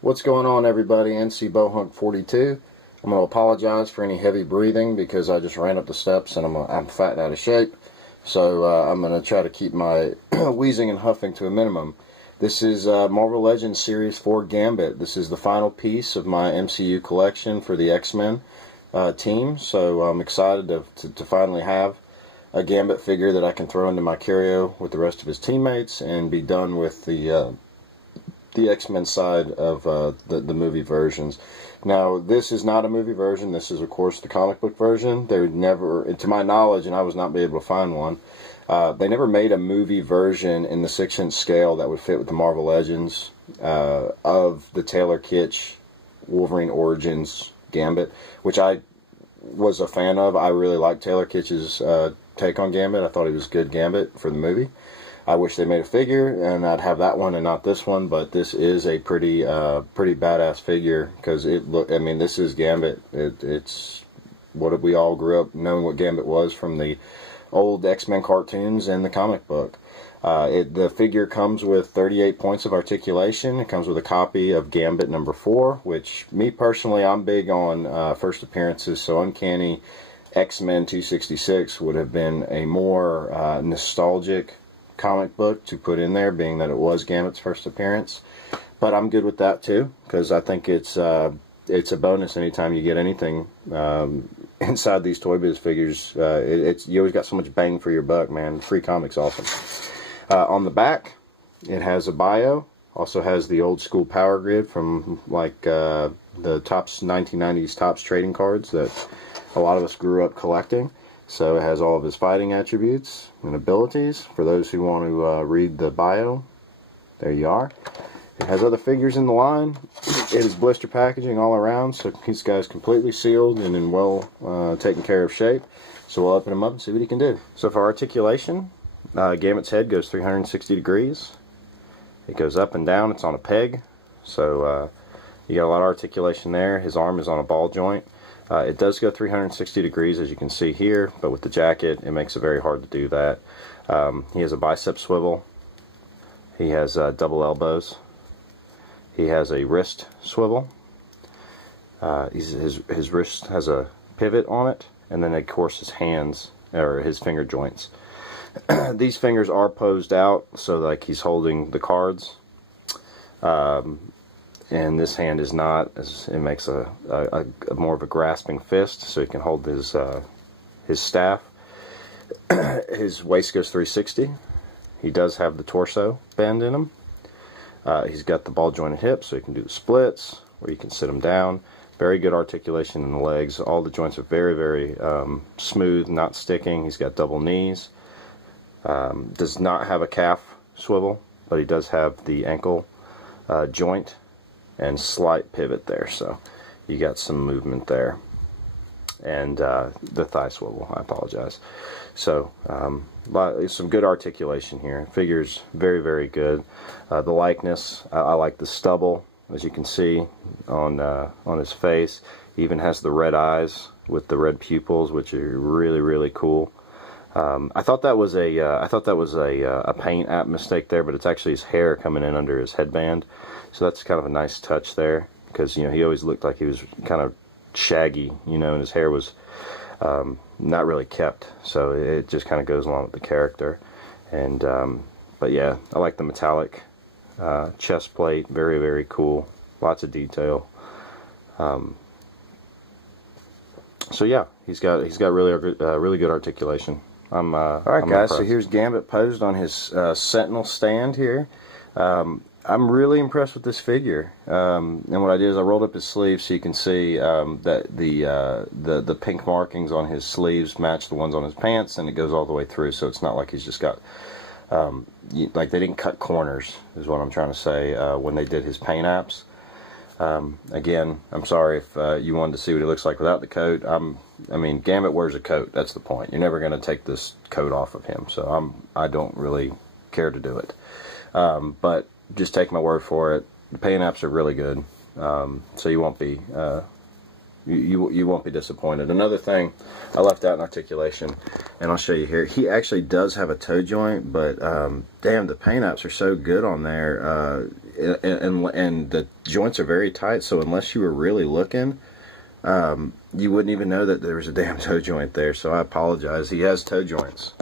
What's going on, everybody? NC Bohunk 42. I'm going to apologize for any heavy breathing because I just ran up the steps and I'm fat and out of shape. So I'm going to try to keep my wheezing and huffing to a minimum. This is Marvel Legends Series 4 Gambit. This is the final piece of my MCU collection for the X-Men team. So I'm excited to finally have a Gambit figure that I can throw into my curio with the rest of his teammates and be done with the X-Men side of the movie versions. Now, this is not a movie version. This is, of course, the comic book version. They never, to my knowledge, and I was not able to find one, they never made a movie version in the 6-inch scale that would fit with the Marvel Legends of the Taylor Kitsch Wolverine Origins Gambit, which I was a fan of. I really liked Taylor Kitsch's take on Gambit. I thought he was good Gambit for the movie. I wish they made a figure and I'd have that one and not this one, but this is a pretty badass figure because I mean, this is Gambit. It's what we all grew up knowing what Gambit was from the old X-Men cartoons and the comic book. The figure comes with 38 points of articulation. It comes with a copy of Gambit number 4, which, me personally, I'm big on first appearances, so Uncanny X-Men 266 would have been a more nostalgic comic book to put in there, being that it was Gambit's first appearance. But I'm good with that too, because I think it's a bonus anytime you get anything inside these Toybiz figures. You always got so much bang for your buck, man. Free comics, awesome. On the back, it has a bio. Also has the old school power grid from like the Topps 1990s Topps trading cards that a lot of us grew up collecting. So it has all of his fighting attributes and abilities. For those who want to read the bio, there you are. It has other figures in the line. It is blister packaging all around, so this guy's completely sealed and in well taken care of shape. So we'll open him up and see what he can do. So for articulation, Gambit's head goes 360 degrees. It goes up and down. It's on a peg, so you got a lot of articulation there. His arm is on a ball joint. It does go 360 degrees, as you can see here, but with the jacket, it makes it very hard to do that. He has a bicep swivel. He has double elbows. He has a wrist swivel. His wrist has a pivot on it, and then, of course, his hands, or his finger joints. These fingers are posed out, so like he's holding the cards. And this hand is not, it makes a more of a grasping fist, so he can hold his staff. His waist goes 360. He does have the torso bend in him. He's got the ball jointed hips, so he can do the splits, or you can sit him down. Very good articulation in the legs. All the joints are very, very smooth, not sticking. He's got double knees. Does not have a calf swivel, but he does have the ankle joint and slight pivot there, so you got some movement there. And the thigh swivel, I apologize. So some good articulation here. Figure's very, very good. The likeness, I like the stubble, as you can see on his face. He even has the red eyes with the red pupils, which are really, really cool. I thought that was a paint app mistake there, but it's actually his hair coming in under his headband. So that's kind of a nice touch there, because he always looked like he was kind of shaggy, and his hair was not really kept. So it just kind of goes along with the character. And but yeah, I like the metallic chest plate. Very, very cool. Lots of detail. So yeah, he's got really good articulation. All right, guys. So here's Gambit posed on his Sentinel stand here. I'm really impressed with this figure. And what I did is I rolled up his sleeves so you can see that the pink markings on his sleeves match the ones on his pants, and it goes all the way through. So it's not like he's just got like they didn't cut corners, is what I'm trying to say when they did his paint apps. Again, I'm sorry if you wanted to see what he looks like without the coat. I mean, Gambit wears a coat. That's the point. You're never going to take this coat off of him, so I don't really care to do it. But just take my word for it. The paint apps are really good, so you won't be you won't be disappointed. Another thing I left out in articulation, and I'll show you here. He actually does have a toe joint, but damn, the paint apps are so good on there. and the joints are very tight, so unless you were really looking, you wouldn't even know that there was a damn toe joint there. So I apologize. He has toe joints.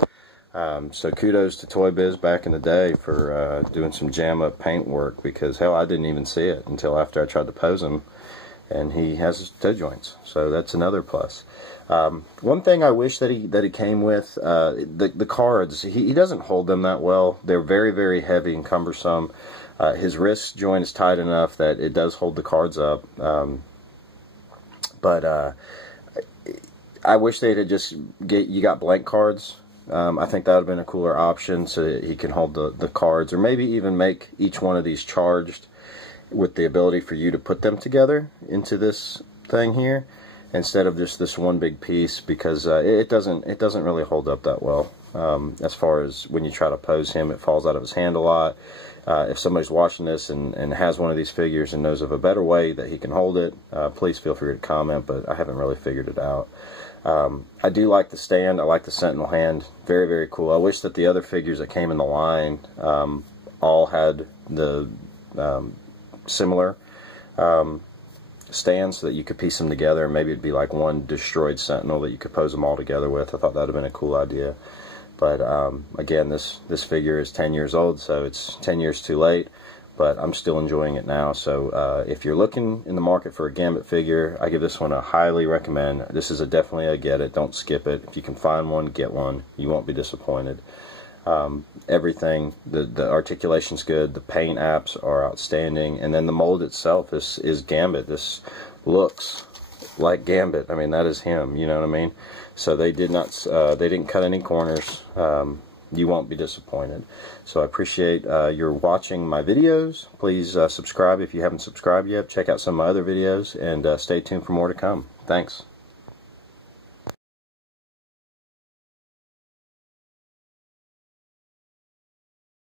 So kudos to Toybiz back in the day for doing some jam up paint work, because hell, I didn't even see it until after I tried to pose him, and he has his toe joints. So that's another plus. One thing I wish that he came with, the cards, he doesn't hold them that well. They're very, very heavy and cumbersome. His wrist joint is tight enough that it does hold the cards up. But I wish they'd have just you got blank cards. I think that would have been a cooler option, so that he can hold the cards, or maybe even make each one of these charged with the ability for you to put them together into this thing here, instead of just this one big piece, because it doesn't really hold up that well. As far as when you try to pose him, it falls out of his hand a lot. If somebody's watching this and has one of these figures and knows of a better way that he can hold it, please feel free to comment, but I haven't really figured it out. I do like the stand. I like the Sentinel hand. Very, very cool. I wish that the other figures that came in the line all had the similar stands, so that you could piece them together. Maybe it'd be like one destroyed Sentinel that you could pose them all together with. I thought that would have been a cool idea. But again, this figure is 10 years old, so it's 10 years too late. But I'm still enjoying it now. So if you're looking in the market for a Gambit figure, I give this one a highly recommend. This is definitely a get it. Don't skip it. If you can find one, get one. You won't be disappointed. Everything, the articulation's good. The paint apps are outstanding, and then the mold itself is Gambit. This looks like Gambit. I mean, that is him. You know what I mean? So they didn't cut any corners. You won't be disappointed. So I appreciate your watching my videos. Please subscribe if you haven't subscribed yet. Check out some of my other videos, and stay tuned for more to come. Thanks.